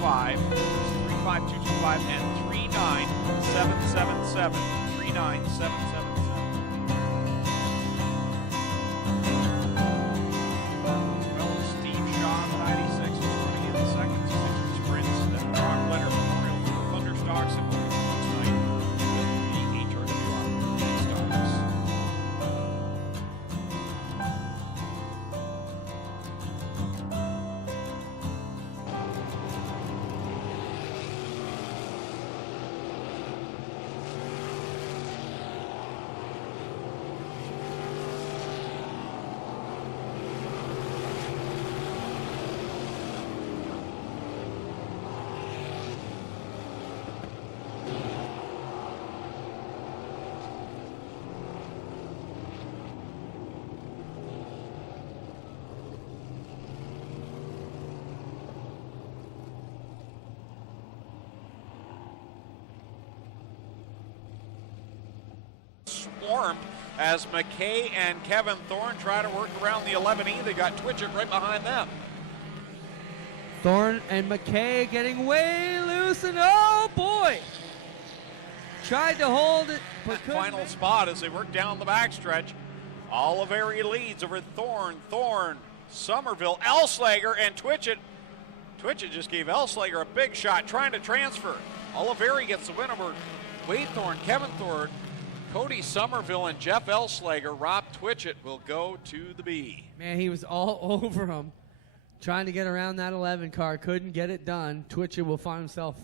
35225, 35225, and 39777. 39777. Swarmed as McKay and Kevin Thorne try to work around the 11E. They got Twitchett right behind them. Thorne and McKay getting way loose, and oh boy! Tried to hold it, but couldn't. Final spot as they work down the backstretch. Oliveri leads over Thorne, Somerville, Elslager, and Twitchett. Twitchett just gave Elslager a big shot trying to transfer. Oliveri gets the win over Wade Thorne, Kevin Thorne, Cody Somerville, and Jeff Elslager. Rob Twitchett will go to the B. Man, he was all over him, trying to get around that 11 car. Couldn't get it done. Twitchett will find himself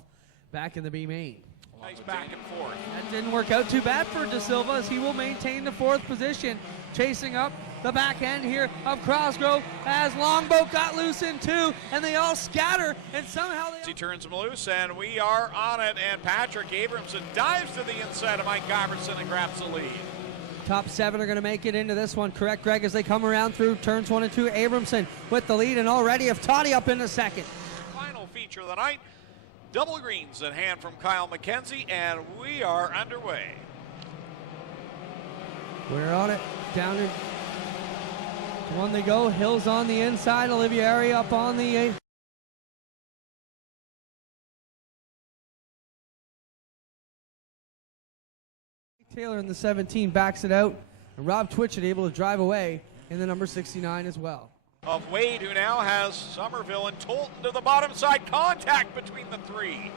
back in the B main. Nice back and forth. That didn't work out too bad for De Silva, as he will maintain the 4th position, chasing up the back end here of Crosgrove as Longboat got loose in 2, and they all scatter, and somehow he turns them loose, and we are on it, and Patrick Abramson dives to the inside of Mike Goverson and grabs the lead. Top 7 are going to make it into this one, correct, Greg, as they come around through turns 1 and 2. Abramson with the lead, and already have Toddy up in the 2nd. Final feature of the night, double greens in hand from Kyle McKenzie, and we are underway. We're on it, down in one they go. Hills on the inside, Olivieri up on the 8th. Taylor in the 17 backs it out, and Rob Twitchett able to drive away in the number 69 as well. Of Wade, who now has Somerville and Tolton to the bottom side. Contact between the 3.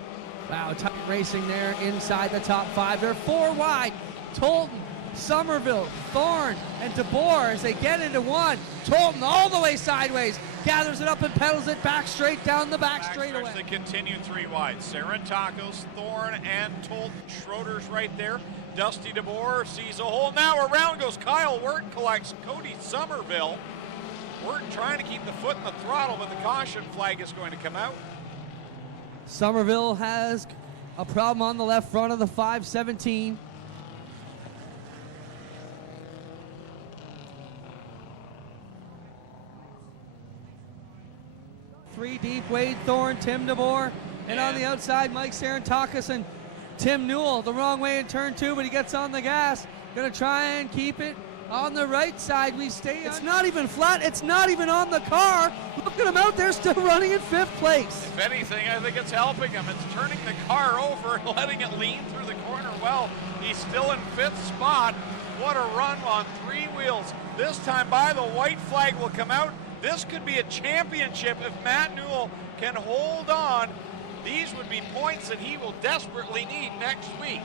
Wow, tight racing there inside the top 5. They're 4 wide. Tolton, Somerville, Thorne, and DeBoer as they get into 1. Tolton all the way sideways, gathers it up and pedals it back straight down the back straightaway. They continue 3 wide. Sarantakos, Thorne, and Tolton. Schroeder's right there. Dusty DeBoer sees a hole. Now around goes Kyle Wirt, collects Cody Somerville. Wirt trying to keep the foot in the throttle, but the caution flag is going to come out. Somerville has a problem on the left front of the 517. Three deep, Wade Thorne, Tim DeBoer, and on the outside, Mike Sarantakis and Tim Newell. The wrong way in turn 2, but he gets on the gas. Gonna try and keep it on the right side. We stay. It's not even flat. It's not even on the car. Look at him out there, still running in 5th place. If anything, I think it's helping him. It's turning the car over and letting it lean through the corner well. He's still in 5th spot. What a run on 3 wheels. This time by the white flag will come out. This could be a championship if Matt Newell can hold on. These would be points that he will desperately need next week.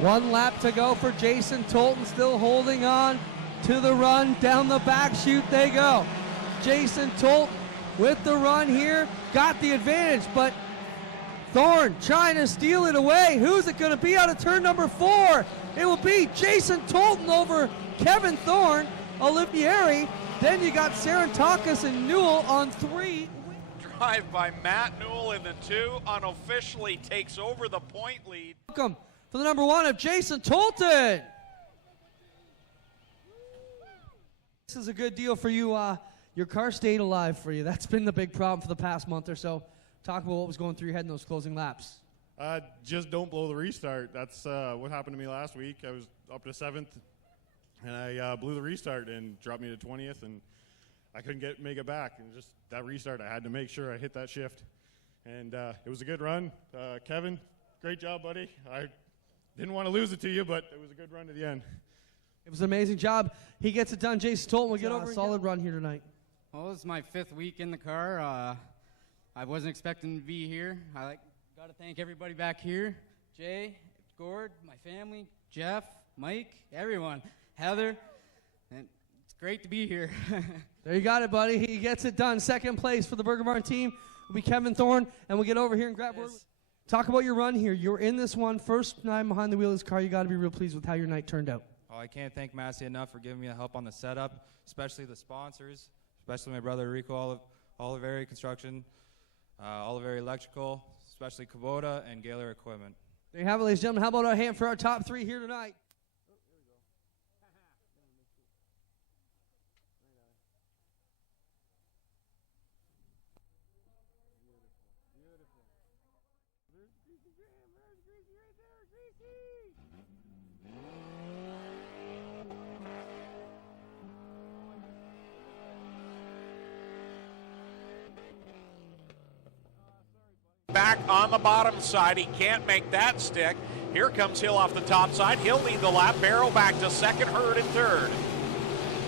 1 lap to go for Jason Tolton, still holding on to the run. Down the back chute they go. Jason Tolton with the run here, got the advantage, but Thorne trying to steal it away. Who's it going to be out of turn number 4? It will be Jason Tolton over Kevin Thorne, Olivieri. Then you got Sarantakis and Newell on 3. Drive by Matt Newell in the 2, unofficially takes over the point lead. Welcome for the number 1 of Jason Tolton. This is a good deal for you. Your car stayed alive for you. That's been the big problem for the past month or so. Talk about what was going through your head in those closing laps. Just don't blow the restart. That's what happened to me last week. I was up to 7th, and I blew the restart and dropped me to 20th, and I couldn't make it back. And just that restart, I had to make sure I hit that shift and it was a good run. Kevin, great job, buddy. I didn't want to lose it to you, but it was a good run to the end. It was an amazing job. He gets it done. Jason Tolton will get over a solid run here tonight. Well, this is my 5th week in the car. I wasn't expecting to be here. Got to thank everybody back here. Jay, Gord, my family, Jeff, Mike, everyone, Heather. And it's great to be here. There you got it, buddy. He gets it done. Second place for the Burger Barn team will be Kevin Thorne, and we'll get over here and grab word. Talk about your run here. You're in this one. First time behind the wheel of this car. You got to be real pleased with how your night turned out. Oh, I can't thank Massey enough for giving me the help on the setup, especially the sponsors, especially my brother Rico Oliveri Construction, Oliveri Electrical, especially Kubota and Gaylor Equipment. There you have it, ladies and gentlemen. How about a hand for our top 3 here tonight? Back on the bottom side, he can't make that stick. Here comes Hill off the top side. He'll lead the lap. Barrow back to second, Hurd in third.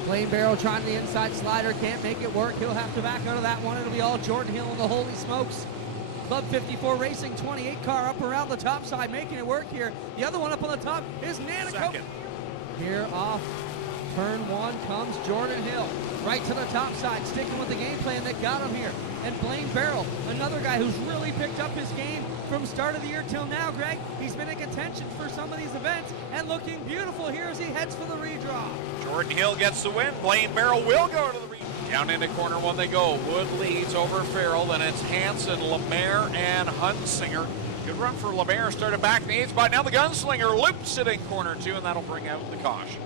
Blaine Barrow trying the inside slider, can't make it work. He'll have to back out of that one. It'll be all Jordan Hill and the Holy Smokes. Club 54 Racing 28 car up around the top side, making it work here. The other one up on the top is Nanaco. Second. Here off turn 1 comes Jordan Hill. Right to the top side, sticking with the game plan that got him here. And Blaine Barrow, another guy who's really picked up his game from start of the year till now, Greg. He's been in contention for some of these events and looking beautiful here as he heads for the redraw. Jordan Hill gets the win. Blaine Barrow will go to the redraw. Down into corner 1 they go. Wood leads over Farrell. Then it's Hansen, Lemaire, and Hunsinger. Good run for Lemaire. Started back in the 8th spot. Now the Gunslinger loops it in corner 2, and that'll bring out the caution.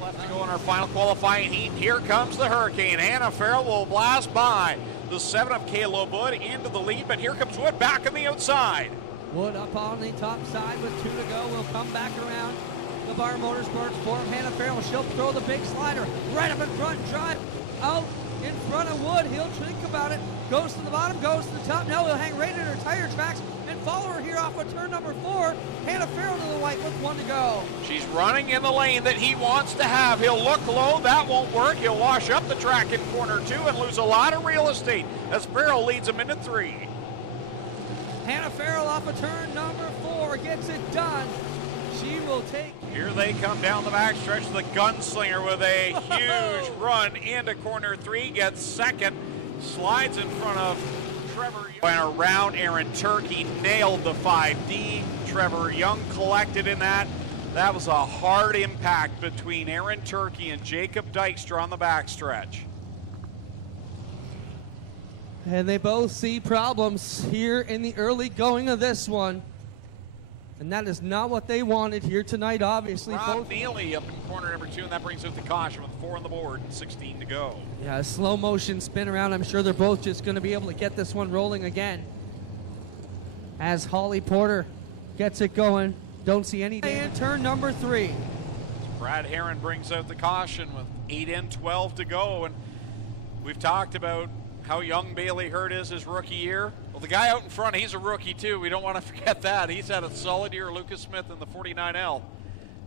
Left to go in our final qualifying heat. Here comes the Hurricane. Hannah Farrell will blast by the 7 of Caleb Wood into the lead, but here comes Wood back on the outside. Wood up on the top side with 2 to go. We'll come back around the Bar Motorsports for Hannah Farrell. She'll throw the big slider right up in front, drive out in front of Wood. He'll think about it, goes to the bottom, goes to the top. Now he'll hang right in her tire tracks and follow her here off of turn number 4. Hannah Farrell to the white with 1 to go. She's running in the lane that he wants to have. He'll look low. That won't work. He'll wash up the track in corner 2 and lose a lot of real estate as Farrell leads him into 3. Hannah Farrell off of turn number 4 gets it done. She will take. Here they come down the backstretch. The Gunslinger with a huge run into corner 3, gets second, slides in front of Trevor Young. And around Aaron Turkey, nailed the 5D. Trevor Young collected in that. That was a hard impact between Aaron Turkey and Jacob Dykstra on the backstretch. And they both see problems here in the early going of this one. And that is not what they wanted here tonight, obviously. Rob Neely up in corner number 2, and that brings us to caution with 4 on the board and 16 to go. Yeah, a slow motion spin around. I'm sure they're both just going to be able to get this one rolling again. As Holly Porter gets it going. Don't see any in turn number 3. Brad Heron brings out the caution with 8 in, 12 to go. And we've talked about how young Bailey Hurd is his rookie year. Well, the guy out in front, he's a rookie too. We don't want to forget that. He's had a solid year, Lucas Smith in the 49L.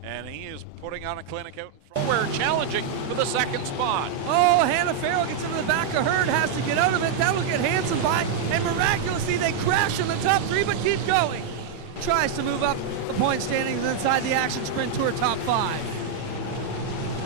And he is putting on a clinic out in front. We're challenging for the 2nd spot. Oh, Hannah Farrell gets into the back of Hurd, has to get out of it. That'll get Hansen by. And miraculously, they crash in the top 3, but keep going. Tries to move up the point standings inside the Action Sprint Tour top 5.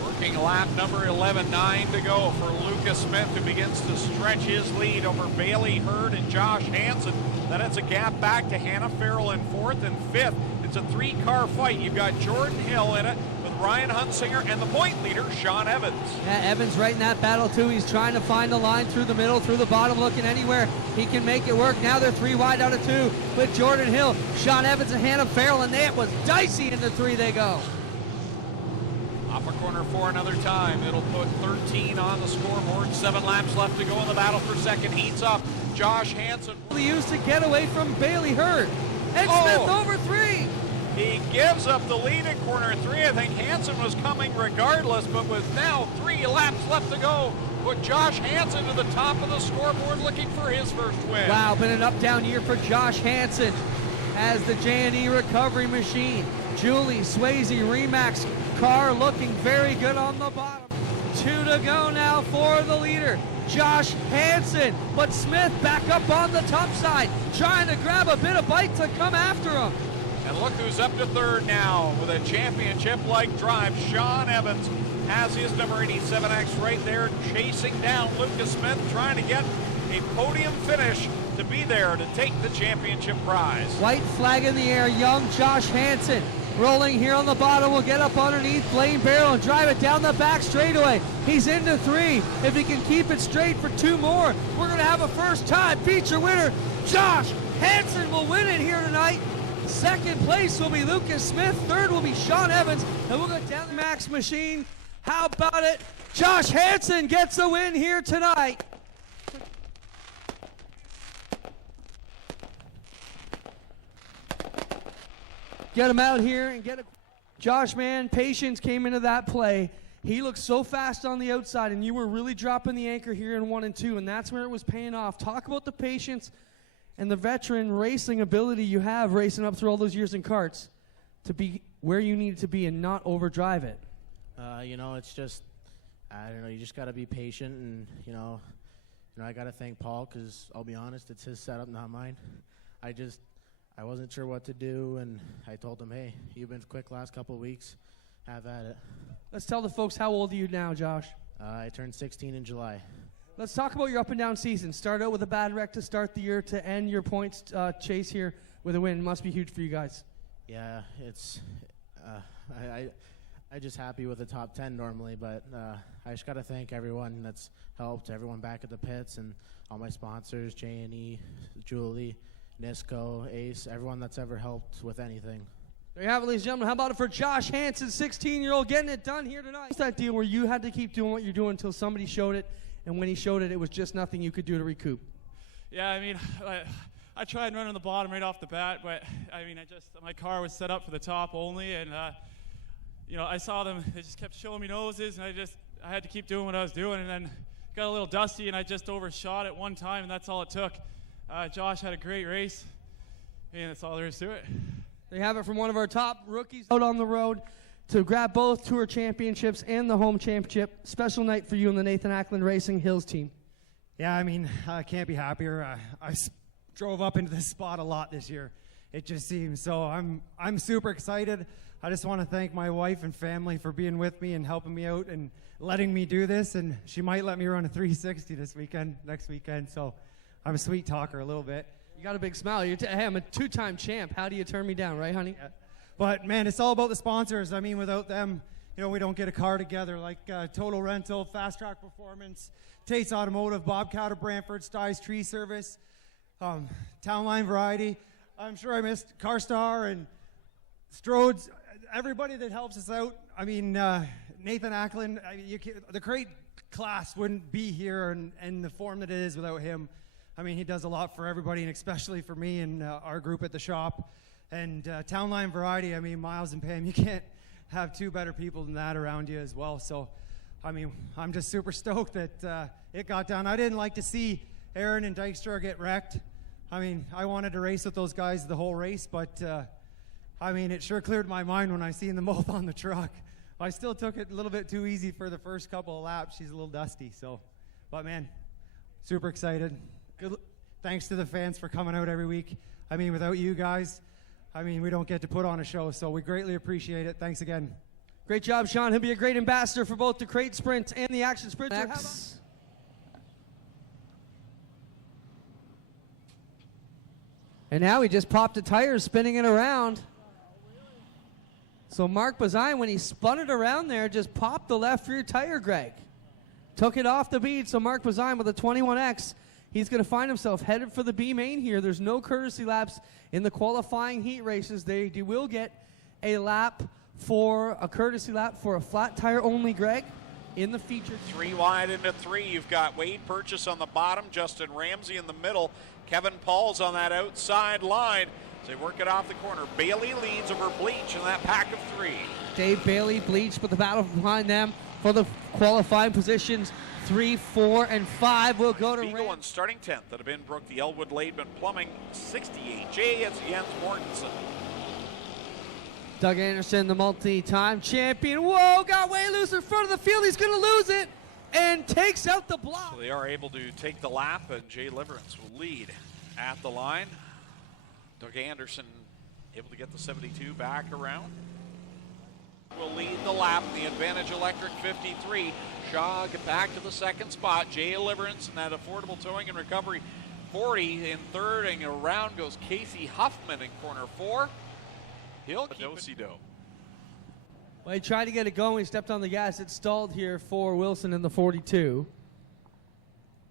Working lap number 11, 9 to go for Lucas Smith, who begins to stretch his lead over Bailey Hurd and Josh Hansen. Then it's a gap back to Hannah Farrell in 4th and 5th. It's a 3-car fight. You've got Jordan Hill in it with Ryan Hunsinger and the point leader, Sean Evans. Yeah, Evans right in that battle too. He's trying to find the line through the middle, through the bottom, looking anywhere he can make it work. Now they're 3 wide out of 2 with Jordan Hill, Sean Evans, and Hannah Farrell, and it was dicey into 3 they go. Off of corner 4 another time. It'll put 13 on the scoreboard. 7 laps left to go in the battle for second. Heats up. Josh Hansen Used to get away from Bailey Hurd. And Smith over 3. He gives up the lead at corner 3. I think Hansen was coming regardless, but with now 3 laps left to go, put Josh Hansen to the top of the scoreboard looking for his first win. Wow, been an up-down year for Josh Hansen as the J&E recovery machine. Julie Swayze Remax car looking very good on the bottom. 2 to go now for the leader, Josh Hansen. But Smith back up on the top side, trying to grab a bit of bite to come after him. And look who's up to third now with a championship-like drive. Sean Evans has his number 87X right there, chasing down Lucas Smith, trying to get a podium finish to be there to take the championship prize. White flag in the air, young Josh Hansen rolling here on the bottom, will get up underneath Blaine Barrow and drive it down the back straightaway. He's into 3. If he can keep it straight for 2 more, we're going to have a first-time feature winner. Josh Hansen will win it here tonight. Second place will be Lucas Smith. Third will be Sean Evans. And we'll go down the Max machine. How about it? Josh Hansen gets a win here tonight. Get him out here and get it. Josh, man, patience came into that play. He looked so fast on the outside, and you were really dropping the anchor here in 1 and 2, and that's where it was paying off. Talk about the patience and the veteran racing ability you have racing up through all those years in karts to be where you need to be and not overdrive it. You know, it's just, I don't know, you just got to be patient, and, you know, I got to thank Paul, because I'll be honest, it's his setup, not mine. I wasn't sure what to do, and I told him, hey, you've been quick last couple of weeks. Have at it. Let's tell the folks, how old are you now, Josh? I turned 16 in July. Let's talk about your up-and-down season. Start out with a bad wreck to start the year, to end your points chase here with a win. Must be huge for you guys. Yeah, it's I just happy with the top 10 normally, but I just got to thank everyone that's helped, everyone back at the pits, and all my sponsors, J&E, Julie, Nisco, Ace, everyone that's ever helped with anything. There you have it, ladies and gentlemen. How about it for Josh Hansen, 16-year-old, getting it done here tonight? It's that deal where you had to keep doing what you're doing until somebody showed it, and when he showed it, it was just nothing you could do to recoup. Yeah, I mean, I tried running the bottom right off the bat, but I mean, my car was set up for the top only, and you know, I saw them. They just kept showing me noses, and I had to keep doing what I was doing, and then got a little dusty, and I just overshot it one time, and that's all it took. Josh had a great race, and that's all there is to it. They have it from one of our top rookies out on the road to grab both Tour Championships and the Home Championship. Special night for you and the Nathan Ackland Racing Hills team. Yeah, I mean, I can't be happier. I drove up into this spot a lot this year, it just seems. So I'm super excited. I just want to thank my wife and family for being with me and helping me out and letting me do this. And she might let me run a 360 next weekend. So I'm a sweet talker a little bit. You got a big smile. Hey, I'm a 2-time champ. How do you turn me down, right, honey? Yeah. But, man, it's all about the sponsors. I mean, without them, you know, we don't get a car together. Like Total Rental, Fast Track Performance, Tate's Automotive, Bobcat of Brantford, Styes Tree Service, Town Line Variety. I'm sure I missed CarStar and Strode's. Everybody that helps us out. I mean, Nathan Ackland, the crate class wouldn't be here in the form that it is without him. I mean, he does a lot for everybody, and especially for me and our group at the shop. And Town Line Variety, I mean, Miles and Pam, you can't have 2 better people than that around you as well. So, I mean, I'm just super stoked that it got done. I didn't like to see Aaron and Dykstra get wrecked. I mean, I wanted to race with those guys the whole race, but I mean, it sure cleared my mind when I seen them both on the truck. I still took it a little bit too easy for the first couple of laps. She's a little dusty, so. But, man, super excited. Good. Thanks to the fans for coming out every week. I mean, without you guys, I mean, we don't get to put on a show, so we greatly appreciate it. Thanks again. Great job, Sean. He'll be a great ambassador for both the crate sprint and the action sprint. And now he just popped a tire, spinning it around. So Mark Bazine, when he spun it around there, just popped the left rear tire, Greg. Took it off the bead, so Mark Bazine with a 21X, he's going to find himself headed for the B main here. There's no courtesy laps in the qualifying heat races. They will get a lap for a courtesy lap for a flat tire only, Greg, in the feature. 3 wide into 3. You've got Wade Purchase on the bottom, Justin Ramsey in the middle, Kevin Paul's on that outside line. As they work it off the corner, Bailey leads over Bleach in that pack of 3. Dave Bailey, Bleach, but the battle behind them for the qualifying positions 3, 4, and 5 will go to Beagle in starting 10th. That have been Brook, the Elwood Laidman Plumbing 68. Jay, it's Jens Mortensen. Doug Anderson, the multi-time champion. Whoa, got way loose in front of the field. He's going to lose it and takes out the block. So they are able to take the lap, and Jay Liverance will lead at the line. Doug Anderson able to get the 72 back around. Will lead the lap, the Advantage Electric 53. Shaw get back to the second spot. Jay Liverance in that Affordable Towing and Recovery 40 in third, and around goes Casey Huffman in corner 4. He'll keep it. Well, he tried to get it going. He stepped on the gas. It stalled here for Wilson in the 42.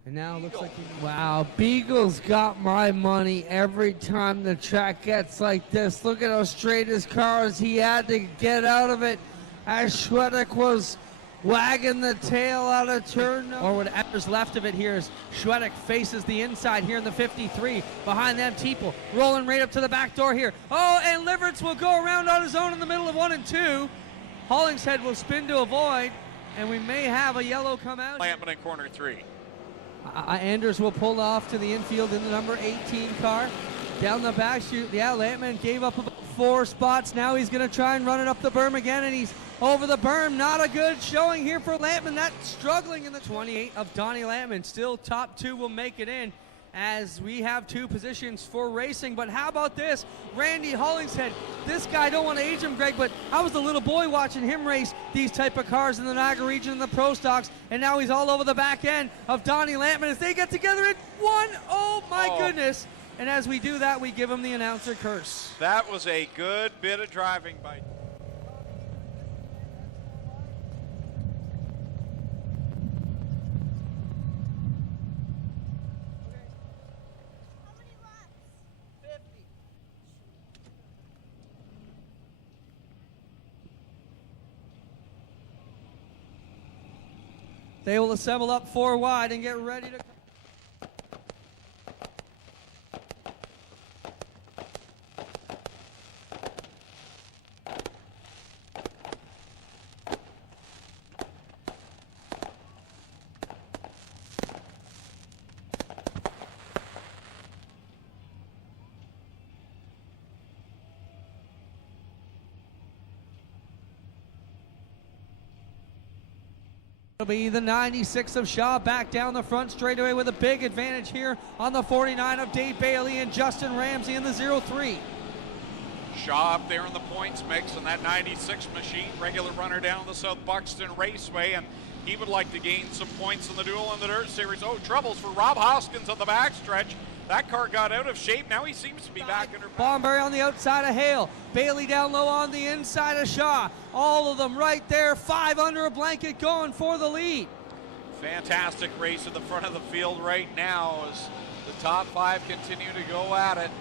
And now it looks like wow, Beagle's got my money every time the track gets like this. Look at how straight his car is. He had to get out of it as Schwedick was wagging the tail out of turn. Or whatever's left of it here as Schwedick faces the inside here in the 53. Behind them, Teeple rolling right up to the back door here. Oh, and Liverance will go around on his own in the middle of 1 and 2. Hollingshead will spin to avoid, and we may have a yellow come out. Lampman in corner 3. Anders will pull off to the infield in the number 18 car. Down the back chute, yeah, Lampman gave up about 4 spots. Now he's going to try and run it up the berm again, and he's over the berm. Not a good showing here for Lampman. That's struggling in the 28 of Donnie Lampman. Still top 2 will make it in as we have 2 positions for racing. But how about this? Randy Hollingshead. This guy, I don't want to age him, Greg, but I was a little boy watching him race these type of cars in the Niagara region in the Pro Stocks, and now he's all over the back end of Donnie Lampman as they get together in 1. Oh, my goodness. And as we do that, we give him the announcer curse. That was a good bit of driving by... They will assemble up 4 wide and get ready to... It'll be the 96 of Shaw back down the front straightaway with a big advantage here on the 49 of Dave Bailey and Justin Ramsey in the 03. Shaw up there in the points mix in that 96 machine, regular runner down the South Buxton Raceway, and he would like to gain some points in the duel in the Dirt Series. Oh, troubles for Rob Hoskins on the backstretch. That car got out of shape. Now he seems to be back under... Bomberry on the outside of Hale. Bailey down low on the inside of Shaw. All of them right there. 5 under a blanket going for the lead. Fantastic race at the front of the field right now as the top 5 continue to go at it.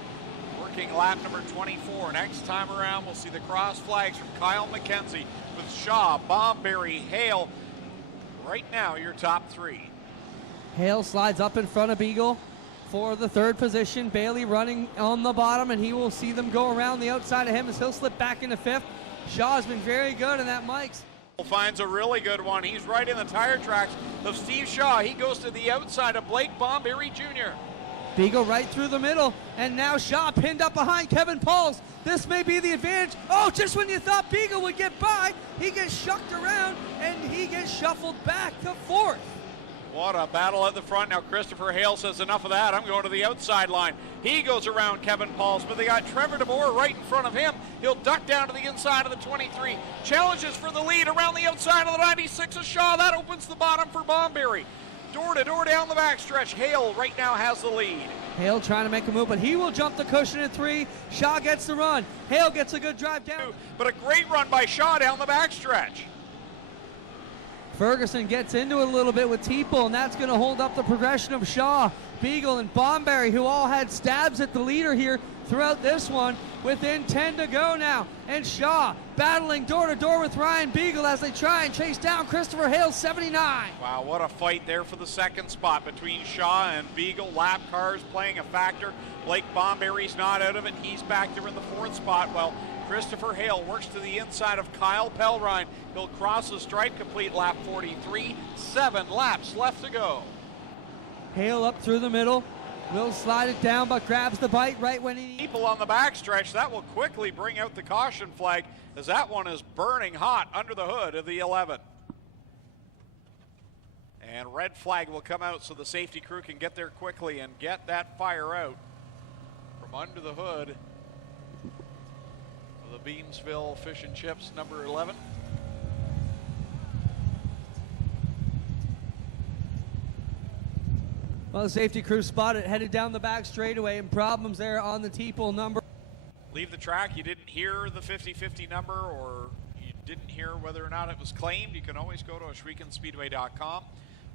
Working lap number 24. Next time around, we'll see the cross flags from Kyle McKenzie with Shaw, Bomberry, Hale. Right now, your top 3. Hale slides up in front of Beagle for the 3rd position. Bailey running on the bottom, and he will see them go around the outside of him as he'll slip back into 5th. Shaw's been very good in that Mike's. Finds a really good one. He's right in the tire tracks of Steve Shaw. He goes to the outside of Blake Bomberry Jr. Beagle right through the middle, and now Shaw pinned up behind Kevin Pauls. This may be the advantage. Oh, just when you thought Beagle would get by, he gets shucked around, and he gets shuffled back to 4th. What a battle at the front. Now Christopher Hale says enough of that. I'm going to the outside line. He goes around Kevin Pauls, but they got Trevor DeBoer right in front of him. He'll duck down to the inside of the 23. Challenges for the lead around the outside of the 96 of Shaw. That opens the bottom for Bomberry. Door to door down the backstretch. Hale right now has the lead. Hale trying to make a move, but he will jump the cushion at 3. Shaw gets the run. Hale gets a good drive down. But a great run by Shaw down the backstretch. Ferguson gets into it a little bit with Teeple, and that's going to hold up the progression of Shaw. Beagle and Bomberry, who all had stabs at the leader here throughout this one, within 10 to go now. And Shaw battling door to door with Ryan Beagle as they try and chase down Christopher Hale, 79. Wow, what a fight there for the second spot between Shaw and Beagle. Lap cars playing a factor. Blake Bomberry's not out of it. He's back there in the fourth spot. Well, Christopher Hale works to the inside of Kyle Pelrine. He'll cross the stripe, complete lap 43. 7 laps left to go. Hale up through the middle. Will slide it down, but grabs the bite right when he... People on the backstretch, that will quickly bring out the caution flag, as that one is burning hot under the hood of the 11. And red flag will come out so the safety crew can get there quickly and get that fire out from under the hood of the Beamsville Fish and Chips number 11. Well, the safety crew spotted, headed down the back straightaway, and problems there on the T-pole number. Leave the track, you didn't hear the 50-50 number, or you didn't hear whether or not it was claimed, you can always go to OshweganSpeedway.com.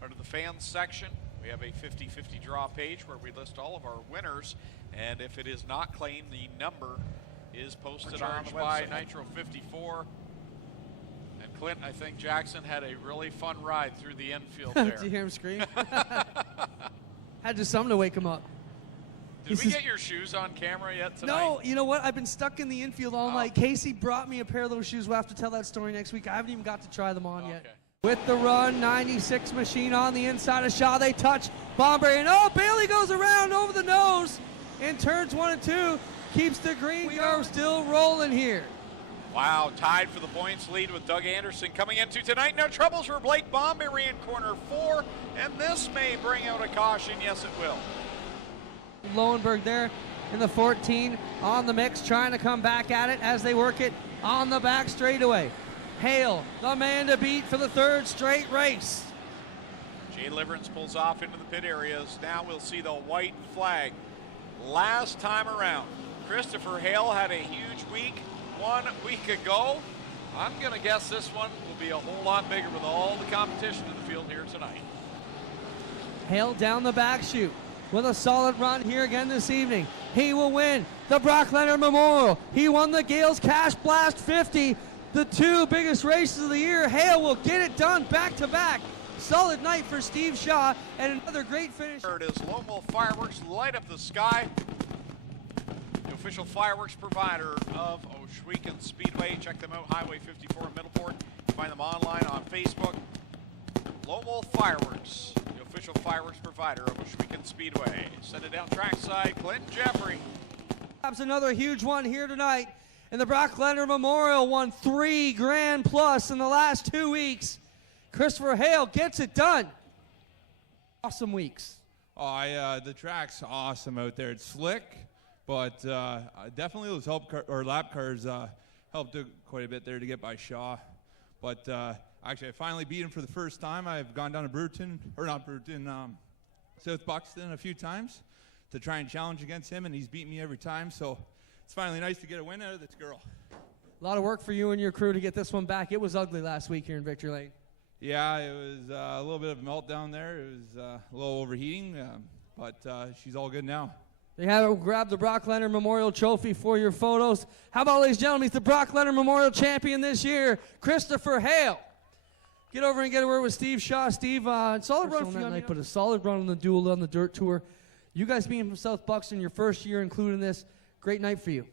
Under the fans section, we have a 50-50 draw page where we list all of our winners, and if it is not claimed, the number is posted on the by Nitro 54. And Clint, I think Jackson had a really fun ride through the infield there. Did you hear him scream? Had to something to wake him up. Did we get your shoes on camera yet tonight? No, you know what? I've been stuck in the infield all night. Casey brought me a pair of those shoes. We'll have to tell that story next week. I haven't even got to try them on yet. With the run, 96 machine on the inside of Shaw. They touch Bomberry, and Bailey goes around over the nose in turns 1 and 2. Keeps the green. We are still rolling here. Wow, tied for the points lead with Doug Anderson coming into tonight. No troubles for Blake Bomberry in corner 4, and this may bring out a caution. Yes, it will. Lowenberg there in the 14 on the mix, trying to come back at it as they work it on the back straightaway. Hale, the man to beat for the 3rd straight race. Jay Liverance pulls off into the pit areas. Now we'll see the white flag. Last time around, Christopher Hale had a huge week 1 week ago. I'm going to guess this one will be a whole lot bigger with all the competition in the field here tonight. Hale down the back chute with a solid run here again this evening. He will win the Brock Leonard Memorial. He won the Gales Cash Blast 50, the 2 biggest races of the year. Hale will get it done back to back. Solid night for Steve Shaw and another great finish. It is Lone Wolf Fireworks light up the sky. The official fireworks provider of Oshwegan Speedway. Check them out, Highway 54 in Middleport. Find them online on Facebook. Lone Wolf Fireworks, the official fireworks provider of Oshwegan Speedway. Send it down trackside, Clinton Jeffrey. Perhaps another huge one here tonight. And the Brock Leonard Memorial won $3 grand plus in the last 2 weeks. Christopher Hale gets it done. Awesome weeks. The track's awesome out there. It's slick, but definitely those lap cars helped quite a bit there to get by Shaw. But actually, I finally beat him for the first time. I've gone down to South Buxton a few times to try and challenge against him, and he's beaten me every time. So it's finally nice to get a win out of this girl. A lot of work for you and your crew to get this one back. It was ugly last week here in Victory Lane. Yeah, it was a little bit of a meltdown there. It was a little overheating, but she's all good now. They have to grab the Brock Leonard Memorial Trophy for your photos. How about, ladies and gentlemen, he's the Brock Leonard Memorial Champion this year, Christopher Hale. Get over and get a word with Steve Shaw. Steve, solid run for you tonight, but a solid run on the duel on the dirt tour. You guys being from South Buxton, your first year including this, great night for you.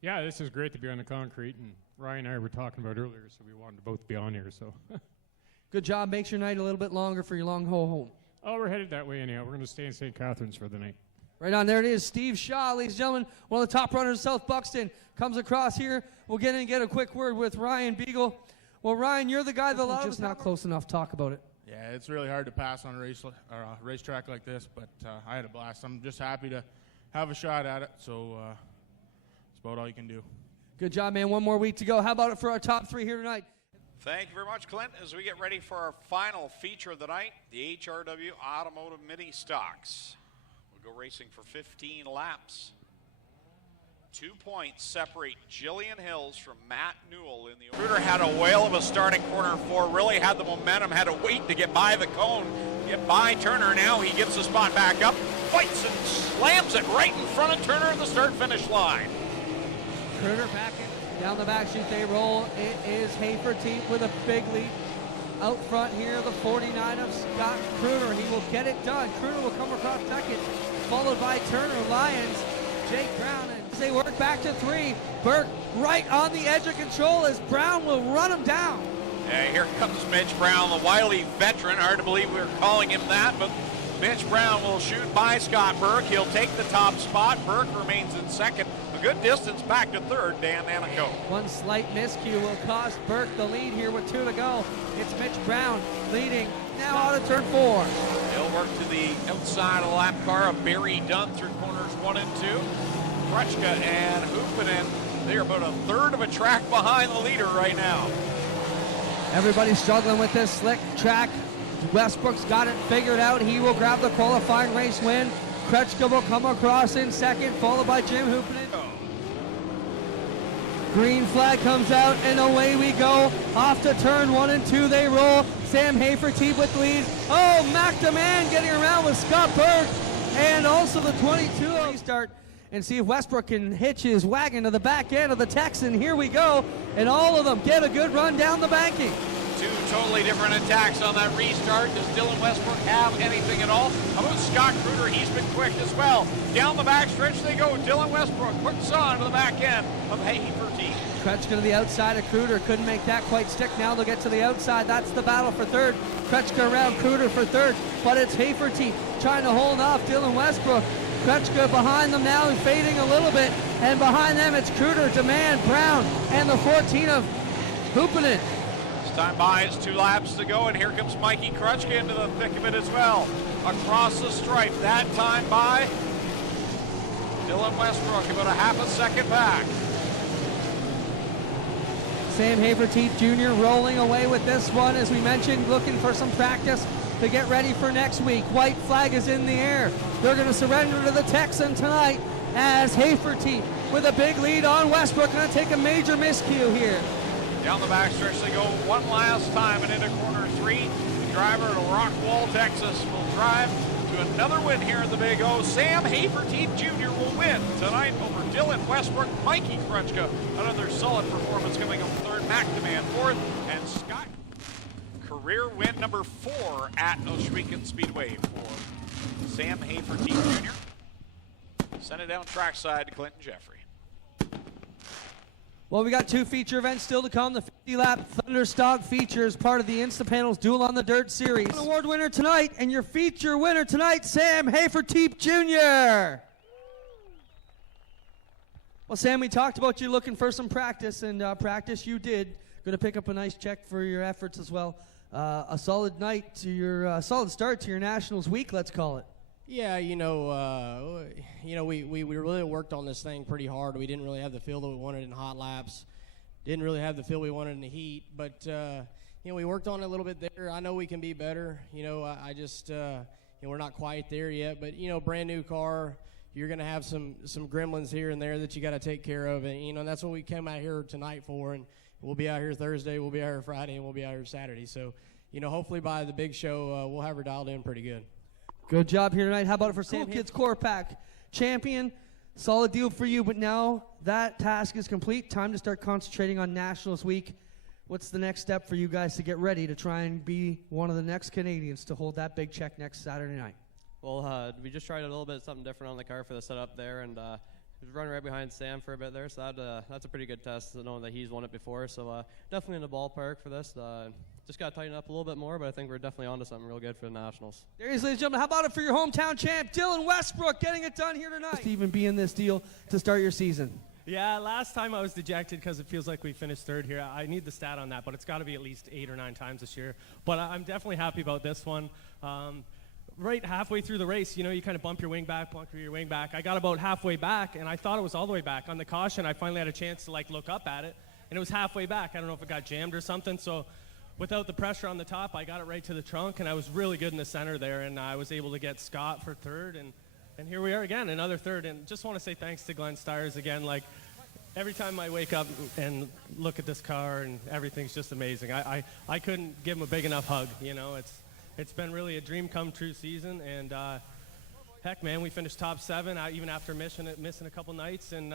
Yeah, this is great to be on the concrete, and Ryan and I were talking about earlier, so we wanted to both be on here. So, good job. Makes your night a little bit longer for your long haul home. Oh, we're headed that way anyhow. We're going to stay in St. Catharines for the night. Right on, there it is. Steve Shaw, ladies and gentlemen, one of the top runners of South Buxton, comes across here. We'll get in and get a quick word with Ryan Beagle. Well, Ryan, you're the guy that allowed just not close enough. Talk about it. Yeah, it's really hard to pass on a racetrack like this, but I had a blast. I'm just happy to have a shot at it, so it's about all you can do. Good job, man. One more week to go. How about it for our top 3 here tonight? Thank you very much, Clint. As we get ready for our final feature of the night, the HRW Automotive Mini Stocks. We'll go racing for 15 laps. 2 points separate Jillian Hills from Matt Newell in the Ruder had a whale of a starting corner 4, really had the momentum, had to wait to get by the cone, get by Turner. Now he gets the spot back up. fights and slams it right in front of Turner at the start-finish line. Turner back in, down the back chute they roll. It is Haferteep with a big lead. Out front here, the 49 of Scott Kruner. He will get it done. Kruner will come across second, followed by Turner, Lyons, Jake Brown, and they work back to 3. Burke right on the edge of control as Brown will run him down. And here comes Mitch Brown, the wily veteran. Hard to believe we were calling him that, but Mitch Brown will shoot by Scott Burke. He'll take the top spot. Burke remains in second. A good distance back to third, Dan Nanico. One slight miscue will cost Burke the lead here with 2 to go. It's Mitch Brown leading now out of turn 4. He'll work to the outside of the lap car of Barry Dunn through corners 1 and 2. Krutschka and Hoopinen, they are about a third of a track behind the leader right now. Everybody's struggling with this slick track. Westbrook's got it figured out. He will grab the qualifying race win. Krutschka will come across in second, followed by Jim Hoopinen. Green flag comes out, and away we go. Off to turn 1 and 2 they roll. Sam Haferteep with the lead. Oh, McDeman getting around with Scott Burke. And also the 22. Restart and see if Westbrook can hitch his wagon to the back end of the Texan. Here we go. And all of them get a good run down the banking. 2 totally different attacks on that restart. Does Dylan Westbrook have anything at all? How about Scott Kruger? He's been quick as well. Down the back stretch they go. Dylan Westbrook hooks on to the back end of Haferteep. Krutschka to the outside of Kruger. Couldn't make that quite stick. Now they'll get to the outside. That's the battle for third. Krutschka around Kruger for third. But it's Haferteep trying to hold off Dylan Westbrook. Krutschka behind them now, fading a little bit. And behind them it's Kruger, Demand, Brown, and the 14 of Hoopinen. Time by is 2 laps to go, and here comes Mikey Krutschka into the thick of it as well. Across the stripe, that time by Dylan Westbrook, about a half a second back. Sam Haferteep Jr. rolling away with this one, as we mentioned, looking for some practice to get ready for next week. White flag is in the air. They're going to surrender to the Texan tonight as Haferteep with a big lead on Westbrook. Going to take a major miscue here. Down the backstretch they go one last time and into corner 3. The driver to Rockwall, Texas will drive to another win here at the Big O. Sam Haferteep Jr. will win tonight over Dylan Westbrook. Mikey Krutschka, another solid performance coming up third. McDeman fourth, and Scott, career win number 4 at Ohsweken Speedway for Sam Haferteep Jr. Send it down trackside to Clinton Jeffrey. Well, we got 2 feature events still to come. The 50-lap Thunderstock feature is part of the Instapanels Duel on the Dirt series. Award winner tonight, and your feature winner tonight, Sam Haferteep Jr. Well, Sam, we talked about you looking for some practice, and practice you did. Going to pick up a nice check for your efforts as well. A solid night to your solid start to your Nationals week, let's call it. Yeah, we really worked on this thing pretty hard. We didn't really have the feel that we wanted in hot laps. Didn't really have the feel we wanted in the heat. But, we worked on it a little bit there. I know we can be better. I just, we're not quite there yet. But, brand new car, you're going to have some gremlins here and there that you got to take care of. And, that's what we came out here tonight for. And we'll be out here Thursday, we'll be out here Friday, and we'll be out here Saturday. So, hopefully by the big show, we'll have her dialed in pretty good. Good job here tonight. How about it for Sam Kids Core Pack? Champion, solid deal for you, but now that task is complete. Time to start concentrating on Nationals week. What's the next step for you guys to get ready to try and be one of the next Canadians to hold that big check next Saturday night? Well, we just tried a little bit something different on the car for the setup there, and running right behind Sam for a bit there, so that's a pretty good test, knowing that he's won it before. So definitely in the ballpark for this. Just got to tighten up a little bit more, but I think we're definitely onto something real good for the Nationals. There he is, ladies and gentlemen. How about it for your hometown champ, Dylan Westbrook, getting it done here tonight? To even be in this deal to start your season. Yeah, last time I was dejected because it feels like we finished third here. I need the stat on that, but it's got to be at least 8 or 9 times this year. But I'm definitely happy about this one. Right halfway through the race, you kind of bump your wing back. I got about halfway back, and I thought it was all the way back. On the caution, I finally had a chance to, look up at it, and it was halfway back. I don't know if it got jammed or something, so without the pressure on the top, I got it right to the trunk, and I was really good in the center there, and I was able to get Scott for third, and here we are again, another third. And just want to say thanks to dmstyres again. Every time I wake up and look at this car, and everything's just amazing. I couldn't give him a big enough hug. It's been really a dream come true season, and heck, man, we finished top 7 even after missing a couple nights, and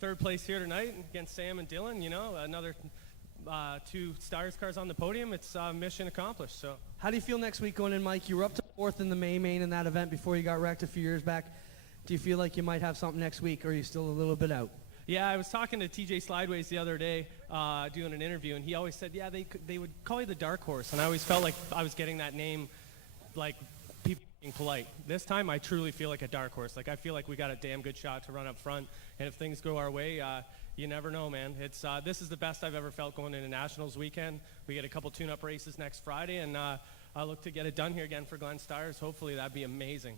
third place here tonight against Sam and Dylan. You know, another 2 Stars cars on the podium. It's mission accomplished. So, how do you feel next week going in, Mike? You were up to 4th in the main in that event before you got wrecked a few years back. Do you feel like you might have something next week, or are you still a little bit out? Yeah, I was talking to TJ Slideways the other day, doing an interview, and he always said, yeah, they would call you the dark horse, and I always felt like I was getting that name, like people being polite. This time, I truly feel like a dark horse. Like, I feel like we got a damn good shot to run up front, and if things go our way, you never know, man. It's this is the best I've ever felt going into Nationals weekend. We get a couple tune-up races next Friday, and I look to get it done here again for LAsT. Hopefully, that'd be amazing.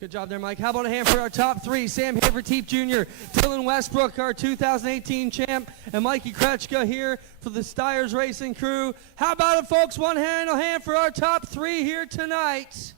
Good job there, Mike. How about a hand for our top 3? Sam Haverteep Jr., Dylan Westbrook, our 2018 champ, and Mikey Krechka here for the Stires Racing crew. How about it, folks? A hand for our top 3 here tonight.